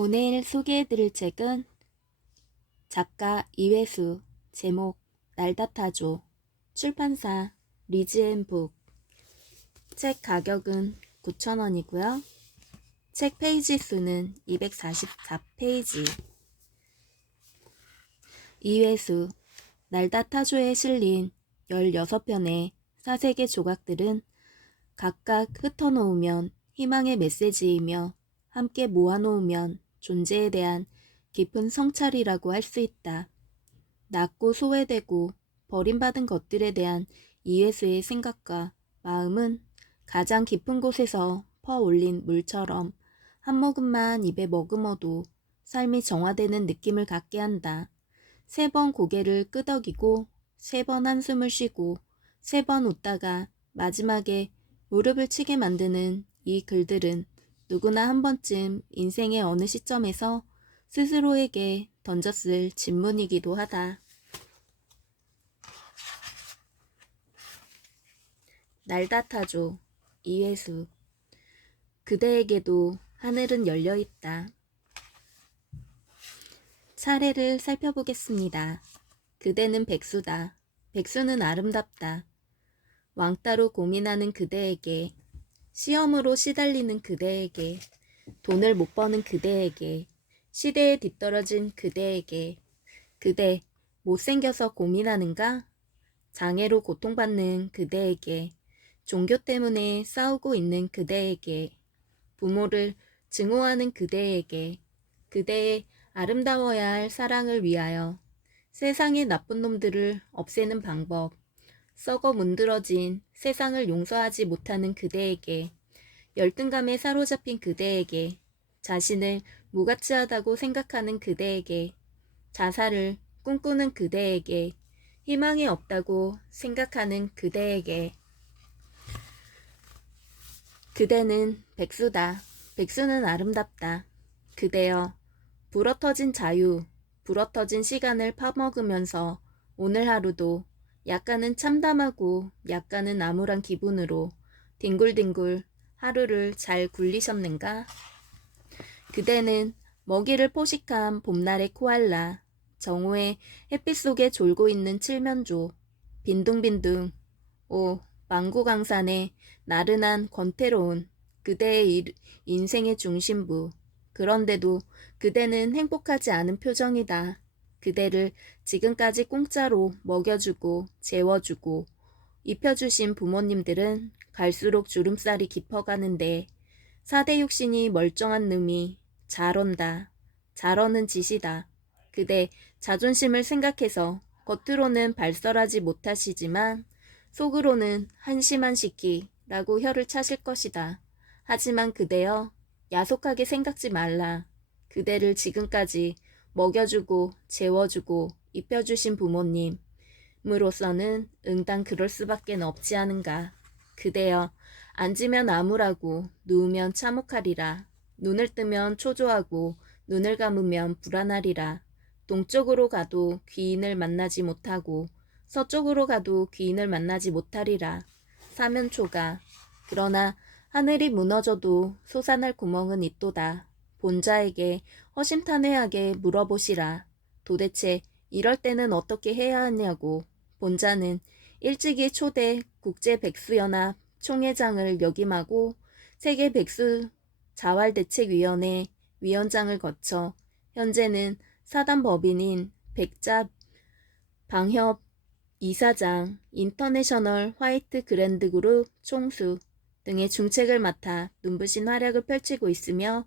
오늘 소개해드릴 책은 작가 이회수, 제목 날다타조, 출판사 리즈앤북. 책 가격은 9,000원이고요. 책 페이지 수는 244페이지. 이회수, 날다타조에 실린 16편의 사색의 조각들은 각각 흩어놓으면 희망의 메시지이며 함께 모아놓으면 존재에 대한 깊은 성찰이라고 할 수 있다. 낮고 소외되고 버림받은 것들에 대한 이회수의 생각과 마음은 가장 깊은 곳에서 퍼올린 물처럼 한 모금만 입에 머금어도 삶이 정화되는 느낌을 갖게 한다. 3번 고개를 끄덕이고 3번 한숨을 쉬고 3번 웃다가 마지막에 무릎을 치게 만드는 이 글들은 누구나 한 번쯤 인생의 어느 시점에서 스스로에게 던졌을 질문이기도 하다. 날다타조, 이회수. 그대에게도 하늘은 열려있다. 차례를 살펴보겠습니다. 그대는 백수다. 백수는 아름답다. 왕따로 고민하는 그대에게, 시험으로 시달리는 그대에게, 돈을 못 버는 그대에게, 시대에 뒤떨어진 그대에게, 그대 못생겨서 고민하는가? 장애로 고통받는 그대에게, 종교 때문에 싸우고 있는 그대에게, 부모를 증오하는 그대에게, 그대의 아름다워야 할 사랑을 위하여 세상의 나쁜 놈들을 없애는 방법, 썩어 문드러진 세상을 용서하지 못하는 그대에게, 열등감에 사로잡힌 그대에게, 자신을 무가치하다고 생각하는 그대에게, 자살을 꿈꾸는 그대에게, 희망이 없다고 생각하는 그대에게. 그대는 백수다. 백수는 아름답다. 그대여, 불어터진 자유, 불어터진 시간을 파먹으면서 오늘 하루도 약간은 참담하고 약간은 암울한 기분으로 뒹굴뒹굴 하루를 잘 굴리셨는가? 그대는 먹이를 포식한 봄날의 코알라, 정오의 햇빛 속에 졸고 있는 칠면조, 빈둥빈둥, 망고강산의 나른한 권태로운 그대의 인생의 중심부. 그런데도 그대는 행복하지 않은 표정이다. 그대를 지금까지 공짜로 먹여주고 재워주고 입혀주신 부모님들은 갈수록 주름살이 깊어가는데 4대 육신이 멀쩡한 놈이 잘언다. 잘언는 짓이다. 그대 자존심을 생각해서 겉으로는 발설하지 못하시지만 속으로는 한심한 시끼라고 혀를 차실 것이다. 하지만 그대여, 야속하게 생각지 말라. 그대를 지금까지 먹여주고 재워주고 입혀주신 부모님으로서는 응당 그럴 수밖에 없지 않은가. 그대여, 앉으면 암울하고 누우면 참혹하리라. 눈을 뜨면 초조하고 눈을 감으면 불안하리라. 동쪽으로 가도 귀인을 만나지 못하고 서쪽으로 가도 귀인을 만나지 못하리라. 사면초가. 그러나 하늘이 무너져도 솟아날 구멍은 있도다. 본자에게 허심탄회하게 물어보시라. 도대체 이럴 때는 어떻게 해야 하냐고. 본자는 일찍이 초대 국제백수연합 총회장을 역임하고 세계백수자활대책위원회 위원장을 거쳐 현재는 사단법인인 백자 방협 이사장, 인터내셔널 화이트 그랜드 그룹 총수 등의 중책을 맡아 눈부신 활약을 펼치고 있으며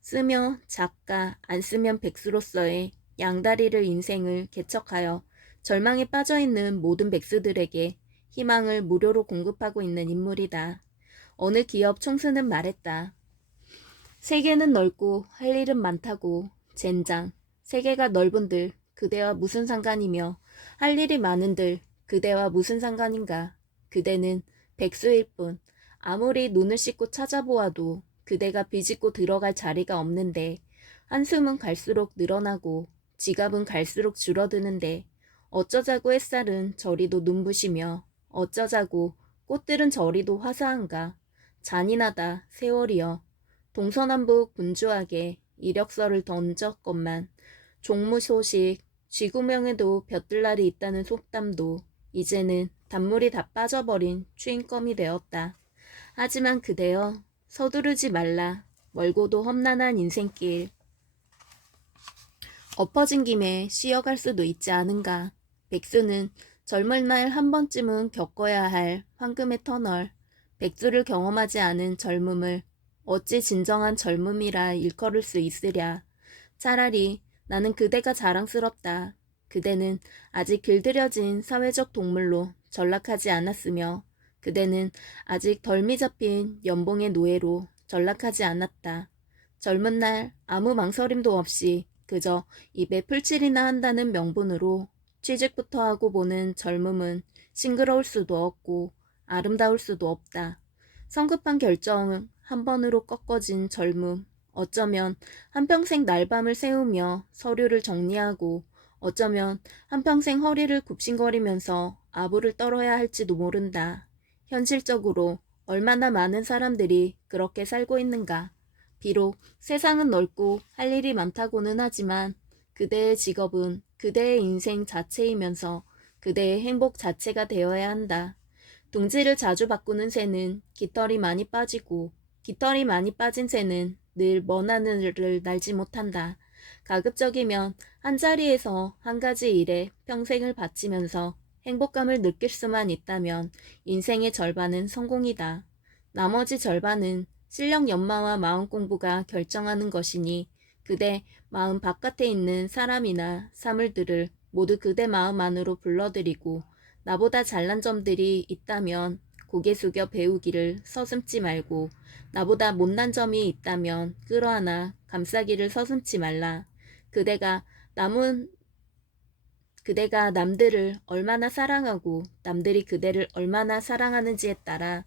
쓰며 작가, 안 쓰면 백수로서의 양다리를 인생을 개척하여 절망에 빠져있는 모든 백수들에게 희망을 무료로 공급하고 있는 인물이다. 어느 기업 총수는 말했다. 세계는 넓고 할 일은 많다고. 젠장, 세계가 넓은들 그대와 무슨 상관이며 할 일이 많은들 그대와 무슨 상관인가. 그대는 백수일 뿐. 아무리 눈을 씻고 찾아보아도 그대가 비집고 들어갈 자리가 없는데 한숨은 갈수록 늘어나고 지갑은 갈수록 줄어드는데 어쩌자고 햇살은 저리도 눈부시며 어쩌자고 꽃들은 저리도 화사한가. 잔인하다 세월이여. 동서남북 분주하게 이력서를 던졌건만 종무 소식, 쥐구명에도 벼뜰 날이 있다는 속담도 이제는 단물이 다 빠져버린 추인검이 되었다. 하지만 그대여, 서두르지 말라. 멀고도 험난한 인생길. 엎어진 김에 쉬어갈 수도 있지 않은가. 백수는 젊을 날 한 번쯤은 겪어야 할 황금의 터널. 백수를 경험하지 않은 젊음을 어찌 진정한 젊음이라 일컬을 수 있으랴. 차라리 나는 그대가 자랑스럽다. 그대는 아직 길들여진 사회적 동물로 전락하지 않았으며 그대는 아직 덜미 잡힌 연봉의 노예로 전락하지 않았다. 젊은 날 아무 망설임도 없이 그저 입에 풀칠이나 한다는 명분으로 취직부터 하고 보는 젊음은 싱그러울 수도 없고 아름다울 수도 없다. 성급한 결정 한 번으로 꺾어진 젊음. 어쩌면 한평생 날밤을 새우며 서류를 정리하고 어쩌면 한평생 허리를 굽신거리면서 아부를 떨어야 할지도 모른다. 현실적으로 얼마나 많은 사람들이 그렇게 살고 있는가. 비록 세상은 넓고 할 일이 많다고는 하지만 그대의 직업은 그대의 인생 자체이면서 그대의 행복 자체가 되어야 한다. 둥지를 자주 바꾸는 새는 깃털이 많이 빠지고 깃털이 많이 빠진 새는 늘 먼 하늘을 날지 못한다. 가급적이면 한자리에서 한 가지 일에 평생을 바치면서 행복감을 느낄 수만 있다면 인생의 절반은 성공이다. 나머지 절반은 실력 연마와 마음 공부가 결정하는 것이니 그대 마음 바깥에 있는 사람이나 사물들을 모두 그대 마음 안으로 불러들이고 나보다 잘난 점들이 있다면 고개 숙여 배우기를 서슴지 말고 나보다 못난 점이 있다면 끌어안아 감싸기를 서슴지 말라. 그대가 남들을 얼마나 사랑하고 남들이 그대를 얼마나 사랑하는지에 따라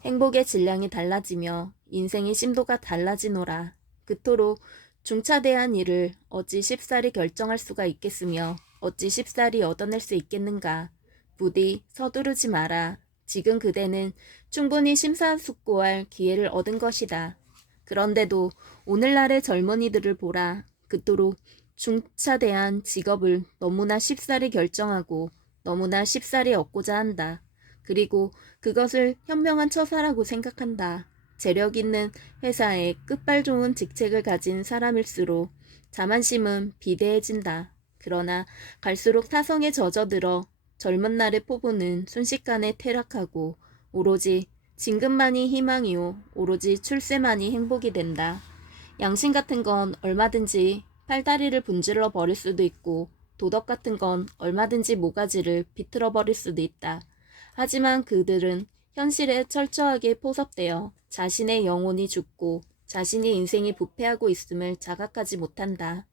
행복의 질량이 달라지며 인생의 심도가 달라지노라. 그토록 중차대한 일을 어찌 쉽사리 결정할 수가 있겠으며 어찌 쉽사리 얻어낼 수 있겠는가. 부디 서두르지 마라. 지금 그대는 충분히 심사숙고할 기회를 얻은 것이다. 그런데도 오늘날의 젊은이들을 보라. 그토록 중차대한 직업을 너무나 쉽사리 결정하고 너무나 쉽사리 얻고자 한다. 그리고 그것을 현명한 처사라고 생각한다. 재력 있는 회사에 끝발 좋은 직책을 가진 사람일수록 자만심은 비대해진다. 그러나 갈수록 타성에 젖어들어 젊은 날의 포부는 순식간에 퇴락하고 오로지 진급만이 희망이요 오로지 출세만이 행복이 된다. 양심 같은 건 얼마든지 팔다리를 분질러 버릴 수도 있고 도덕 같은 건 얼마든지 모가지를 비틀어 버릴 수도 있다. 하지만 그들은 현실에 철저하게 포섭되어 자신의 영혼이 죽고 자신의 인생이 부패하고 있음을 자각하지 못한다.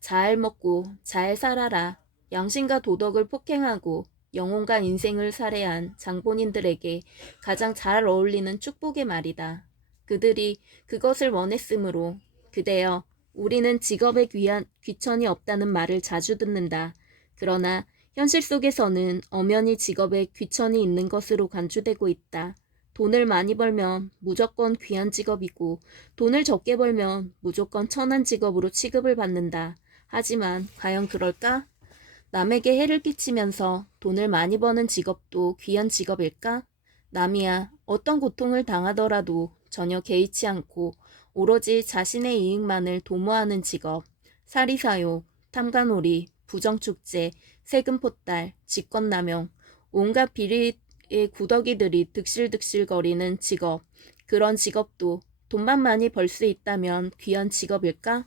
잘 먹고 잘 살아라. 양심과 도덕을 폭행하고 영혼과 인생을 살해한 장본인들에게 가장 잘 어울리는 축복의 말이다. 그들이 그것을 원했으므로 그대여 우리는 직업에 귀천이 없다는 말을 자주 듣는다. 그러나 현실 속에서는 엄연히 직업에 귀천이 있는 것으로 간주되고 있다. 돈을 많이 벌면 무조건 귀한 직업이고 돈을 적게 벌면 무조건 천한 직업으로 취급을 받는다. 하지만 과연 그럴까? 남에게 해를 끼치면서 돈을 많이 버는 직업도 귀한 직업일까? 남이야 어떤 고통을 당하더라도 전혀 개의치 않고 오로지 자신의 이익만을 도모하는 직업, 사리사욕, 탐관오리, 부정축제, 세금포달, 직권남용, 온갖 비리의 구더기들이 득실득실거리는 직업, 그런 직업도 돈만 많이 벌 수 있다면 귀한 직업일까?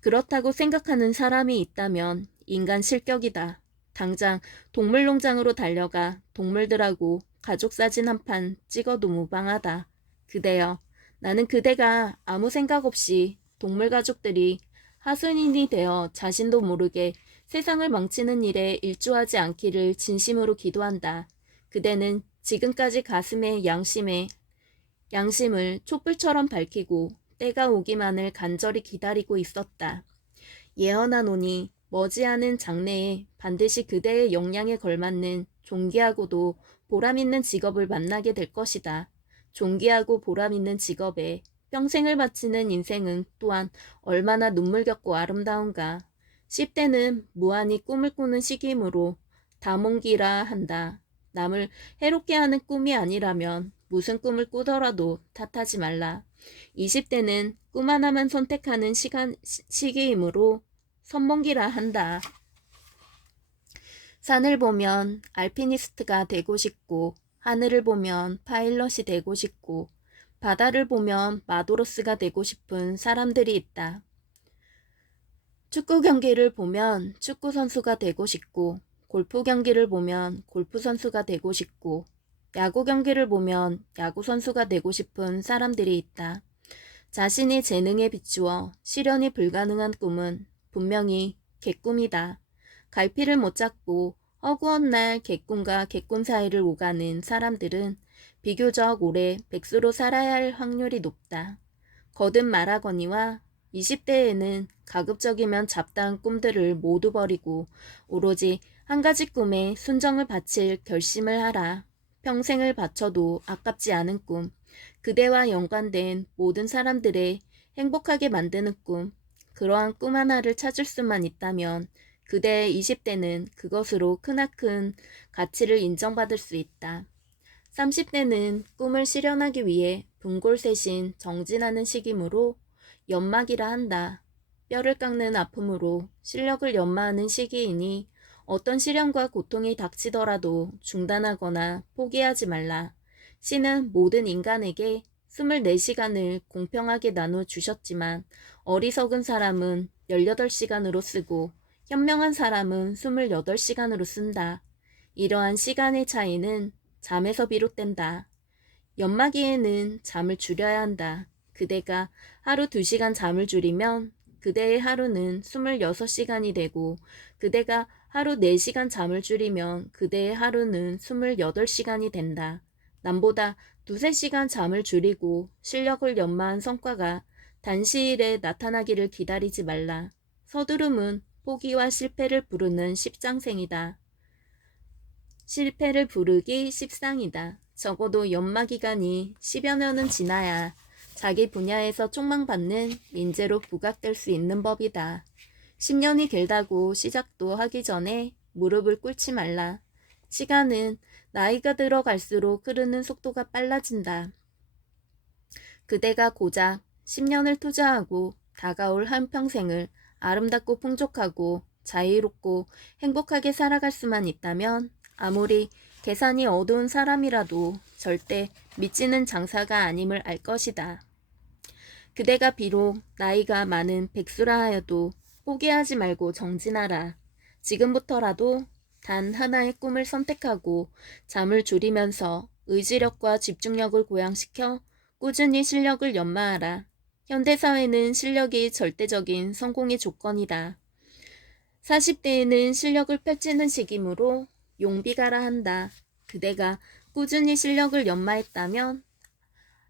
그렇다고 생각하는 사람이 있다면 인간 실격이다. 당장 동물농장으로 달려가 동물들하고 가족사진 한 판 찍어도 무방하다. 그대여, 나는 그대가 아무 생각 없이 동물 가족들이 하수인이 되어 자신도 모르게 세상을 망치는 일에 일조하지 않기를 진심으로 기도한다. 그대는 지금까지 가슴에 양심을 촛불처럼 밝히고 때가 오기만을 간절히 기다리고 있었다. 예언하노니 머지않은 장래에 반드시 그대의 역량에 걸맞는 존귀하고도 보람있는 직업을 만나게 될 것이다. 존귀하고 보람있는 직업에 평생을 바치는 인생은 또한 얼마나 눈물겹고 아름다운가. 10대는 무한히 꿈을 꾸는 시기이므로 다몽기라 한다. 남을 해롭게 하는 꿈이 아니라면 무슨 꿈을 꾸더라도 탓하지 말라. 20대는 꿈 하나만 선택하는 시기이므로 선몽기라 한다. 산을 보면 알피니스트가 되고 싶고, 하늘을 보면 파일럿이 되고 싶고, 바다를 보면 마도로스가 되고 싶은 사람들이 있다. 축구 경기를 보면 축구 선수가 되고 싶고, 골프 경기를 보면 골프 선수가 되고 싶고, 야구 경기를 보면 야구 선수가 되고 싶은 사람들이 있다. 자신이 재능에 비추어 실현이 불가능한 꿈은 분명히 개꿈이다. 갈피를 못 잡고 허구한 날 개꿈과 개꿈 사이를 오가는 사람들은 비교적 오래 백수로 살아야 할 확률이 높다. 거듭 말하거니와 20대에는 가급적이면 잡다한 꿈들을 모두 버리고 오로지 한 가지 꿈에 순정을 바칠 결심을 하라. 평생을 바쳐도 아깝지 않은 꿈, 그대와 연관된 모든 사람들의 행복하게 만드는 꿈, 그러한 꿈 하나를 찾을 수만 있다면 그대의 20대는 그것으로 크나큰 가치를 인정받을 수 있다. 30대는 꿈을 실현하기 위해 분골쇄신 정진하는 시기이므로 연막이라 한다. 뼈를 깎는 아픔으로 실력을 연마하는 시기이니 어떤 시련과 고통이 닥치더라도 중단하거나 포기하지 말라. 신은 모든 인간에게 24시간을 공평하게 나눠 주셨지만 어리석은 사람은 18시간으로 쓰고 현명한 사람은 28시간으로 쓴다. 이러한 시간의 차이는 잠에서 비롯된다. 연마기에는 잠을 줄여야 한다. 그대가 하루 2시간 잠을 줄이면 그대의 하루는 26시간이 되고 그대가 하루 4시간 잠을 줄이면 그대의 하루는 28시간이 된다. 남보다 2~3시간 잠을 줄이고 실력을 연마한 성과가 단시일에 나타나기를 기다리지 말라. 서두름은 포기와 실패를 부르는 십장생이다. 실패를 부르기 십상이다. 적어도 연마기간이 10여 년은 지나야 자기 분야에서 촉망받는 인재로 부각될 수 있는 법이다. 10년이 길다고 시작도 하기 전에 무릎을 꿇지 말라. 시간은 나이가 들어갈수록 흐르는 속도가 빨라진다. 그대가 고작 10년을 투자하고 다가올 한평생을 아름답고 풍족하고 자유롭고 행복하게 살아갈 수만 있다면 아무리 계산이 어두운 사람이라도 절대 미치는 장사가 아님을 알 것이다. 그대가 비록 나이가 많은 백수라 하여도 포기하지 말고 정진하라. 지금부터라도 단 하나의 꿈을 선택하고 잠을 줄이면서 의지력과 집중력을 고양시켜 꾸준히 실력을 연마하라. 현대사회는 실력이 절대적인 성공의 조건이다. 40대에는 실력을 펼치는 시기이므로 용비가라 한다. 그대가 꾸준히 실력을 연마했다면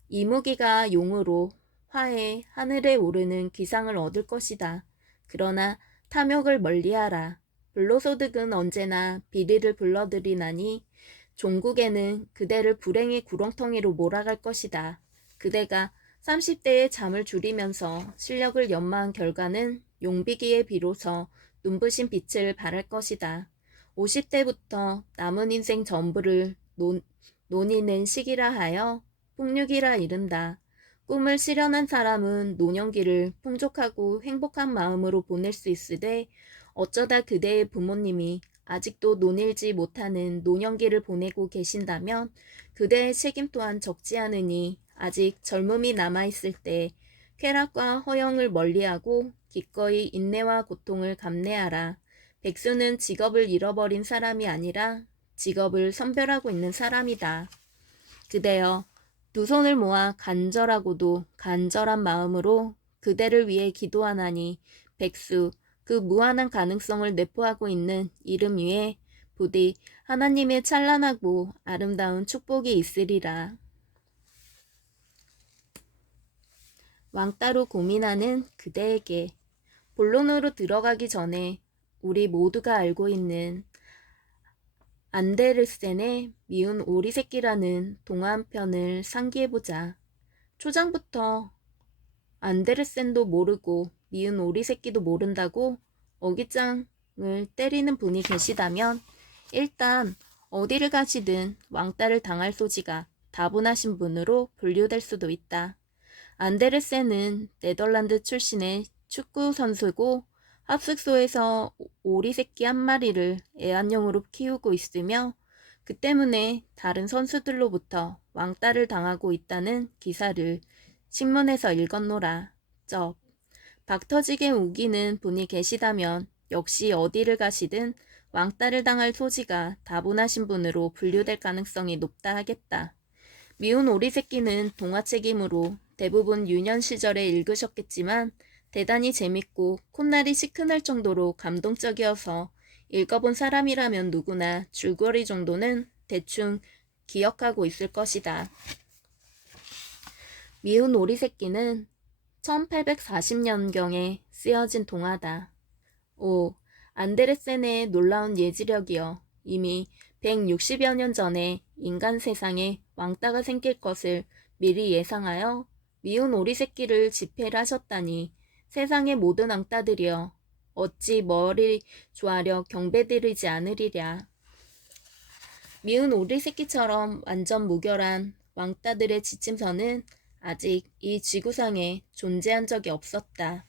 이무기가 용으로 화해 하늘에 오르는 기상을 얻을 것이다. 그러나 탐욕을 멀리하라. 불로소득은 언제나 비리를 불러들이나니 종국에는 그대를 불행의 구렁텅이로 몰아갈 것이다. 그대가 30대에 잠을 줄이면서 실력을 연마한 결과는 용비기에 비로소 눈부신 빛을 발할 것이다. 50대부터 남은 인생 전부를 논의는 시기라 하여 풍류기라 이른다. 꿈을 실현한 사람은 노년기를 풍족하고 행복한 마음으로 보낼 수 있으되 어쩌다 그대의 부모님이 아직도 논일지 못하는 노년기를 보내고 계신다면 그대의 책임 또한 적지 않으니 아직 젊음이 남아있을 때 쾌락과 허영을 멀리하고 기꺼이 인내와 고통을 감내하라. 백수는 직업을 잃어버린 사람이 아니라 직업을 선별하고 있는 사람이다. 그대여, 두 손을 모아 간절하고도 간절한 마음으로 그대를 위해 기도하나니 백수, 그 무한한 가능성을 내포하고 있는 이름 위에 부디 하나님의 찬란하고 아름다운 축복이 있으리라. 왕따로 고민하는 그대에게 본론으로 들어가기 전에 우리 모두가 알고 있는 안데르센의 미운 오리 새끼라는 동화 한 편을 상기해보자. 초장부터 안데르센도 모르고 미운 오리 새끼도 모른다고 어깃장을 때리는 분이 계시다면 일단 어디를 가시든 왕따를 당할 소지가 다분하신 분으로 분류될 수도 있다. 안데르센은 네덜란드 출신의 축구 선수고 합숙소에서 오리 새끼 한 마리를 애완용으로 키우고 있으며 그 때문에 다른 선수들로부터 왕따를 당하고 있다는 기사를 신문에서 읽었노라. 박 터지게 우기는 분이 계시다면 역시 어디를 가시든 왕따를 당할 소지가 다분하신 분으로 분류될 가능성이 높다 하겠다. 미운 오리 새끼는 동화책이므로 대부분 유년 시절에 읽으셨겠지만 대단히 재밌고 콧날이 시큰할 정도로 감동적이어서 읽어본 사람이라면 누구나 줄거리 정도는 대충 기억하고 있을 것이다. 미운 오리 새끼는 1840년경에 쓰여진 동화다. 오, 안데르센의 놀라운 예지력이여. 이미 160여 년 전에 인간 세상에 왕따가 생길 것을 미리 예상하여 미운 오리 새끼를 집필 하셨다니 세상의 모든 왕따들이여 어찌 머리 조아려 경배드리지 않으리랴. 미운 오리 새끼처럼 완전 무결한 왕따들의 지침서는 아직 이 지구상에 존재한 적이 없었다.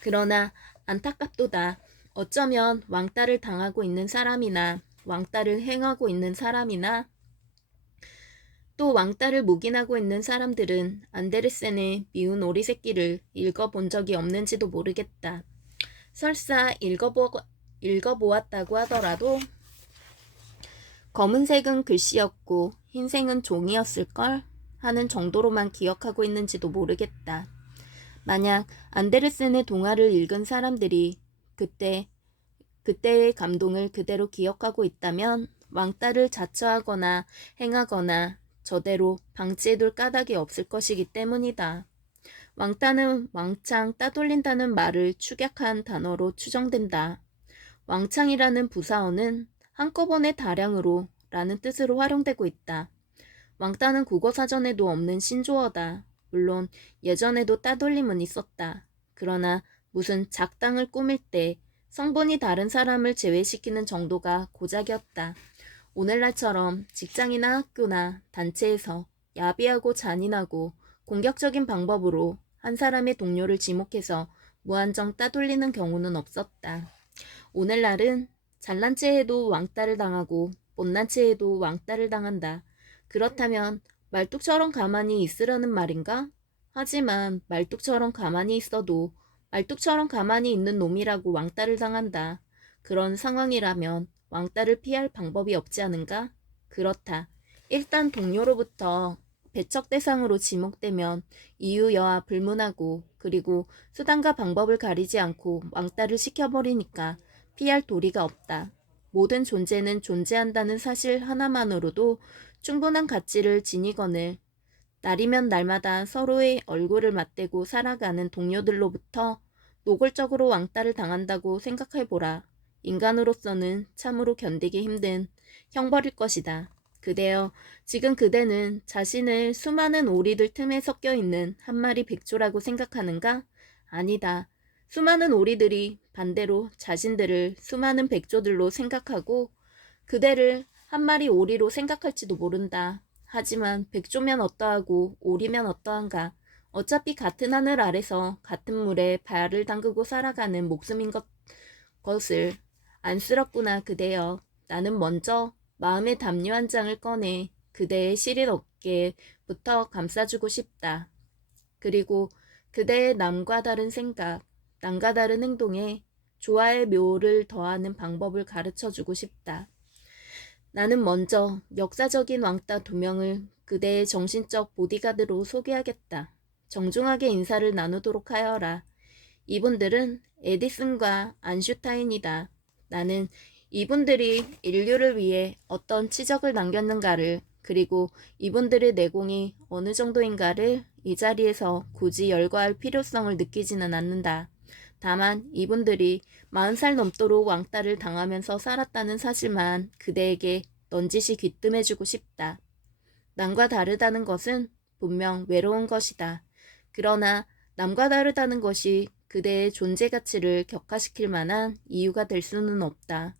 그러나 안타깝도다. 어쩌면 왕따를 당하고 있는 사람이나 왕따를 행하고 있는 사람이나 또 왕따를 묵인하고 있는 사람들은 안데르센의 미운 오리 새끼를 읽어본 적이 없는지도 모르겠다. 설사 읽어보았다고 하더라도 검은색은 글씨였고 흰색은 종이었을걸 하는 정도로만 기억하고 있는지도 모르겠다. 만약 안데르센의 동화를 읽은 사람들이 그때의 감동을 그대로 기억하고 있다면 왕따를 자처하거나 행하거나 저대로 방치해둘 까닭이 없을 것이기 때문이다. 왕따는 왕창 따돌린다는 말을 축약한 단어로 추정된다. 왕창이라는 부사어는 한꺼번에 다량으로 라는 뜻으로 활용되고 있다. 왕따는 국어사전에도 없는 신조어다. 물론 예전에도 따돌림은 있었다. 그러나 무슨 작당을 꾸밀 때 성분이 다른 사람을 제외시키는 정도가 고작이었다. 오늘날처럼 직장이나 학교나 단체에서 야비하고 잔인하고 공격적인 방법으로 한 사람의 동료를 지목해서 무한정 따돌리는 경우는 없었다. 오늘날은 잘난 체 해도 왕따를 당하고 못난 체 해도 왕따를 당한다. 그렇다면 말뚝처럼 가만히 있으라는 말인가? 하지만 말뚝처럼 가만히 있어도 말뚝처럼 가만히 있는 놈이라고 왕따를 당한다. 그런 상황이라면 왕따를 피할 방법이 없지 않은가? 그렇다. 일단 동료로부터 배척 대상으로 지목되면 이유 여하 불문하고 그리고 수단과 방법을 가리지 않고 왕따를 시켜버리니까 피할 도리가 없다. 모든 존재는 존재한다는 사실 하나만으로도 충분한 가치를 지니거늘 날이면 날마다 서로의 얼굴을 맞대고 살아가는 동료들로부터 노골적으로 왕따를 당한다고 생각해보라. 인간으로서는 참으로 견디기 힘든 형벌일 것이다. 그대여, 지금 그대는 자신을 수많은 오리들 틈에 섞여있는 한 마리 백조라고 생각하는가? 아니다. 수많은 오리들이 반대로 자신들을 수많은 백조들로 생각하고 그대를 한 마리 오리로 생각할지도 모른다. 하지만 백조면 어떠하고 오리면 어떠한가? 어차피 같은 하늘 아래서 같은 물에 발을 담그고 살아가는 목숨인 것을 안쓰럽구나 그대여. 나는 먼저 마음의 담요 한 장을 꺼내 그대의 시린 어깨부터 감싸주고 싶다. 그리고 그대의 남과 다른 생각, 남과 다른 행동에 조화의 묘를 더하는 방법을 가르쳐주고 싶다. 나는 먼저 역사적인 왕따 2명을 그대의 정신적 보디가드로 소개하겠다. 정중하게 인사를 나누도록 하여라. 이분들은 에디슨과 안슈타인이다. 나는 이분들이 인류를 위해 어떤 치적을 남겼는가를 그리고 이분들의 내공이 어느 정도인가를 이 자리에서 굳이 열거할 필요성을 느끼지는 않는다. 다만 이분들이 40살 넘도록 왕따를 당하면서 살았다는 사실만 그대에게 넌지시 귀뜸해주고 싶다. 남과 다르다는 것은 분명 외로운 것이다. 그러나 남과 다르다는 것이 그대의 존재 가치를 격화시킬 만한 이유가 될 수는 없다.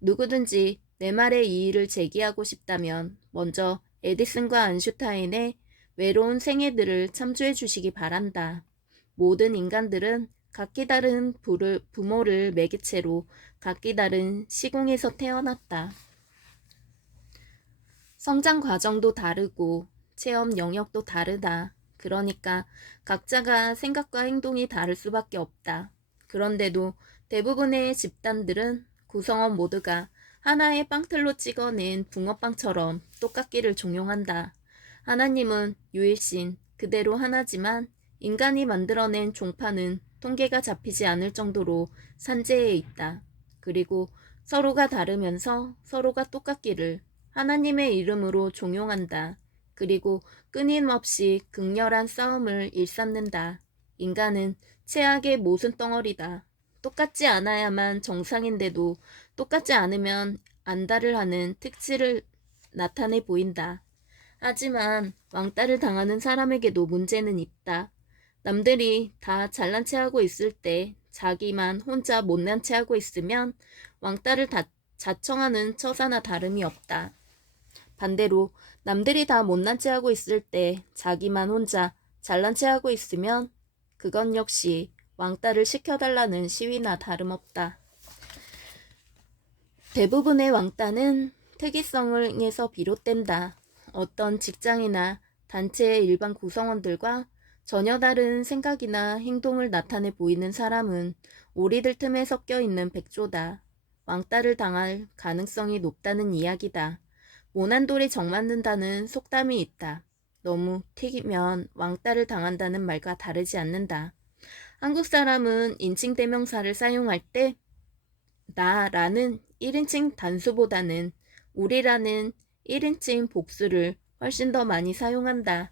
누구든지 내 말에 이의를 제기하고 싶다면 먼저 에디슨과 안슈타인의 외로운 생애들을 참조해 주시기 바란다. 모든 인간들은 각기 다른 부모를 매개체로 각기 다른 시공에서 태어났다. 성장 과정도 다르고 체험 영역도 다르다. 그러니까 각자가 생각과 행동이 다를 수밖에 없다. 그런데도 대부분의 집단들은 구성원 모두가 하나의 빵틀로 찍어낸 붕어빵처럼 똑같기를 종용한다. 하나님은 유일신, 그대로 하나지만 인간이 만들어낸 종파는 통계가 잡히지 않을 정도로 산재해 있다. 그리고 서로가 다르면서 서로가 똑같기를 하나님의 이름으로 종용한다. 그리고 끊임없이 극렬한 싸움을 일삼는다. 인간은 최악의 모순 덩어리다. 똑같지 않아야만 정상인데도 똑같지 않으면 안달을 하는 특질을 나타내 보인다. 하지만 왕따를 당하는 사람에게도 문제는 있다. 남들이 다 잘난 체 하고 있을 때 자기만 혼자 못난 체 하고 있으면 왕따를 자청하는 처사나 다름이 없다. 반대로 남들이 다 못난 체 하고 있을 때 자기만 혼자 잘난 체 하고 있으면 그건 역시 왕따를 시켜달라는 시위나 다름없다. 대부분의 왕따는 특이성에서 비롯된다. 어떤 직장이나 단체의 일반 구성원들과 전혀 다른 생각이나 행동을 나타내 보이는 사람은 오리들 틈에 섞여 있는 백조다. 왕따를 당할 가능성이 높다는 이야기다. 모난 돌이 정맞는다는 속담이 있다. 너무 튀기면 왕따를 당한다는 말과 다르지 않는다. 한국 사람은 인칭 대명사를 사용할 때 나라는 1인칭 단수보다는 우리라는 1인칭 복수를 훨씬 더 많이 사용한다.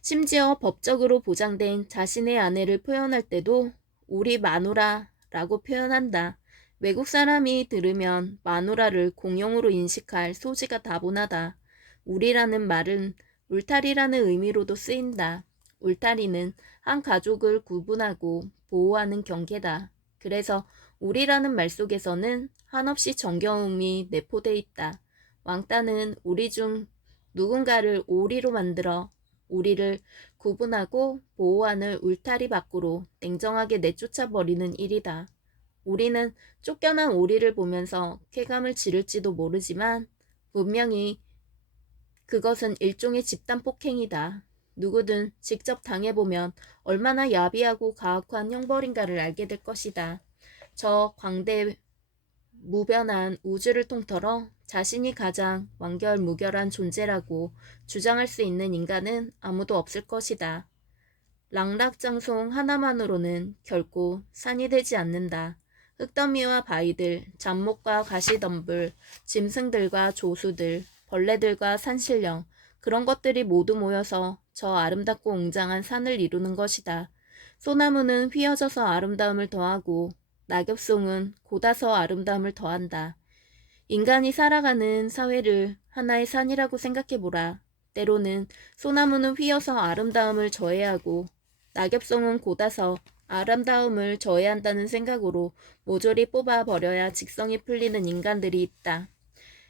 심지어 법적으로 보장된 자신의 아내를 표현할 때도 우리 마누라라고 표현한다. 외국 사람이 들으면 마누라를 공용으로 인식할 소지가 다분하다. 우리라는 말은 울타리라는 의미로도 쓰인다. 울타리는 한 가족을 구분하고 보호하는 경계다. 그래서 우리라는 말 속에서는 한없이 정겨움이 내포돼 있다. 왕따는 우리 중 누군가를 오리로 만들어 우리를 구분하고 보호하는 울타리 밖으로 냉정하게 내쫓아버리는 일이다. 우리는 쫓겨난 오리를 보면서 쾌감을 지를지도 모르지만 분명히 그것은 일종의 집단 폭행이다. 누구든 직접 당해보면 얼마나 야비하고 가혹한 형벌인가를 알게 될 것이다. 저 광대 무변한 우주를 통틀어 자신이 가장 완결무결한 존재라고 주장할 수 있는 인간은 아무도 없을 것이다. 락락장송 하나만으로는 결코 산이 되지 않는다. 흙더미와 바위들, 잡목과 가시덤불, 짐승들과 조수들, 벌레들과 산신령, 그런 것들이 모두 모여서 저 아름답고 웅장한 산을 이루는 것이다. 소나무는 휘어져서 아름다움을 더하고 낙엽송은 곧아서 아름다움을 더한다. 인간이 살아가는 사회를 하나의 산이라고 생각해보라. 때로는 소나무는 휘어서 아름다움을 저해하고 낙엽송은 곧아서 아름다움을 저해한다는 생각으로 모조리 뽑아버려야 직성이 풀리는 인간들이 있다.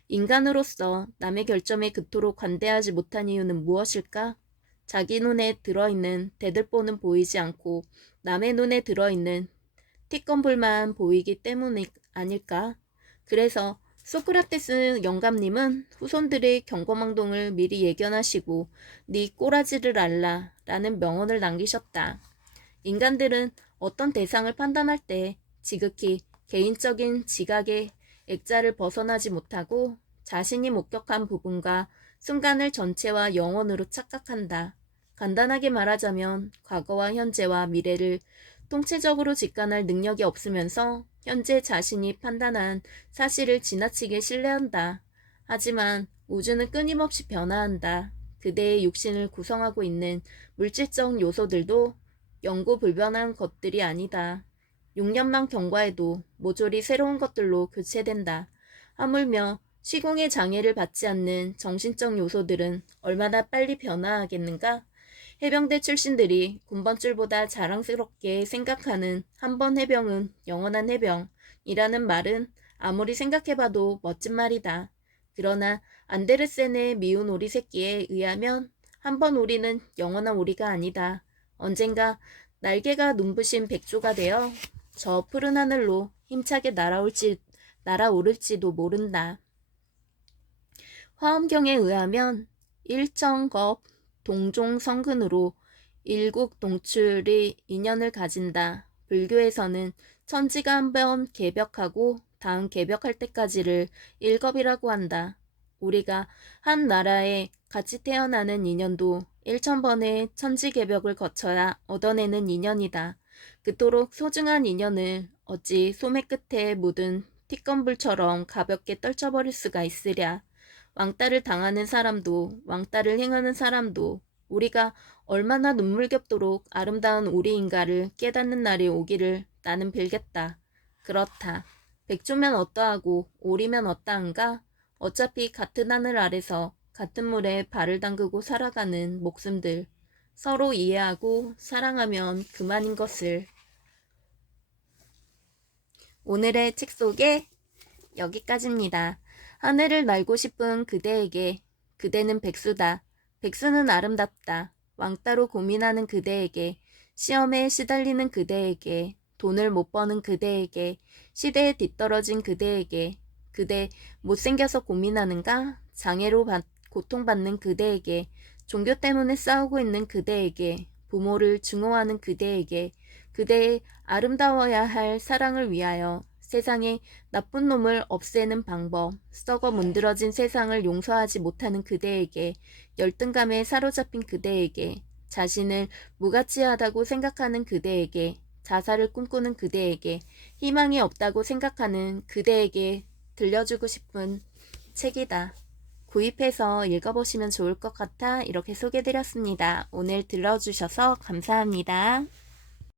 인간으로서 남의 결점에 그토록 관대하지 못한 이유는 무엇일까? 자기 눈에 들어있는 대들보는 보이지 않고 남의 눈에 들어있는 티건불만 보이기 때문 아닐까? 그래서 소크라테스 영감님은 후손들의 경거망동을 미리 예견하시고 네 꼬라지를 알라 라는 명언을 남기셨다. 인간들은 어떤 대상을 판단할 때 지극히 개인적인 지각의 액자를 벗어나지 못하고 자신이 목격한 부분과 순간을 전체와 영원으로 착각한다. 간단하게 말하자면 과거와 현재와 미래를 통체적으로 직관할 능력이 없으면서 현재 자신이 판단한 사실을 지나치게 신뢰한다. 하지만 우주는 끊임없이 변화한다. 그대의 육신을 구성하고 있는 물질적 요소들도 영구 불변한 것들이 아니다. 6년만 경과해도 모조리 새로운 것들로 교체된다. 하물며 시공의 장애를 받지 않는 정신적 요소들은 얼마나 빨리 변화하겠는가? 해병대 출신들이 군번줄보다 자랑스럽게 생각하는 한 번 해병은 영원한 해병이라는 말은 아무리 생각해봐도 멋진 말이다. 그러나 안데르센의 미운 오리 새끼에 의하면 한 번 오리는 영원한 오리가 아니다. 언젠가 날개가 눈부신 백조가 되어 저 푸른 하늘로 힘차게 날아오를지도 모른다. 화엄경에 의하면 일정겁 동종성근으로 일국 동출이 인연을 가진다. 불교에서는 천지가 한 번 개벽하고 다음 개벽할 때까지를 일겁이라고 한다. 우리가 한 나라에 같이 태어나는 인연도 1000번의 천지개벽을 거쳐야 얻어내는 인연이다. 그토록 소중한 인연을 어찌 소매 끝에 묻은 티건불처럼 가볍게 떨쳐버릴 수가 있으랴. 왕따를 당하는 사람도 왕따를 행하는 사람도 우리가 얼마나 눈물겹도록 아름다운 우리인가를 깨닫는 날이 오기를 나는 빌겠다. 그렇다. 백조면 어떠하고 오리면 어떠한가? 어차피 같은 하늘 아래서 같은 물에 발을 담그고 살아가는 목숨들. 서로 이해하고 사랑하면 그만인 것을. 오늘의 책 소개 여기까지입니다. 하늘을 날고 싶은 그대에게 그대는 백수다. 백수는 아름답다. 왕따로 고민하는 그대에게 시험에 시달리는 그대에게 돈을 못 버는 그대에게 시대에 뒤떨어진 그대에게 그대 못생겨서 고민하는가? 장애로 고통받는 그대에게 종교 때문에 싸우고 있는 그대에게 부모를 증오하는 그대에게 그대의 아름다워야 할 사랑을 위하여 세상에 나쁜 놈을 없애는 방법, 썩어 문드러진 세상을 용서하지 못하는 그대에게, 열등감에 사로잡힌 그대에게, 자신을 무가치하다고 생각하는 그대에게, 자살을 꿈꾸는 그대에게, 희망이 없다고 생각하는 그대에게 들려주고 싶은 책이다. 구입해서 읽어보시면 좋을 것 같아 이렇게 소개드렸습니다. 오늘 들어주셔서 감사합니다.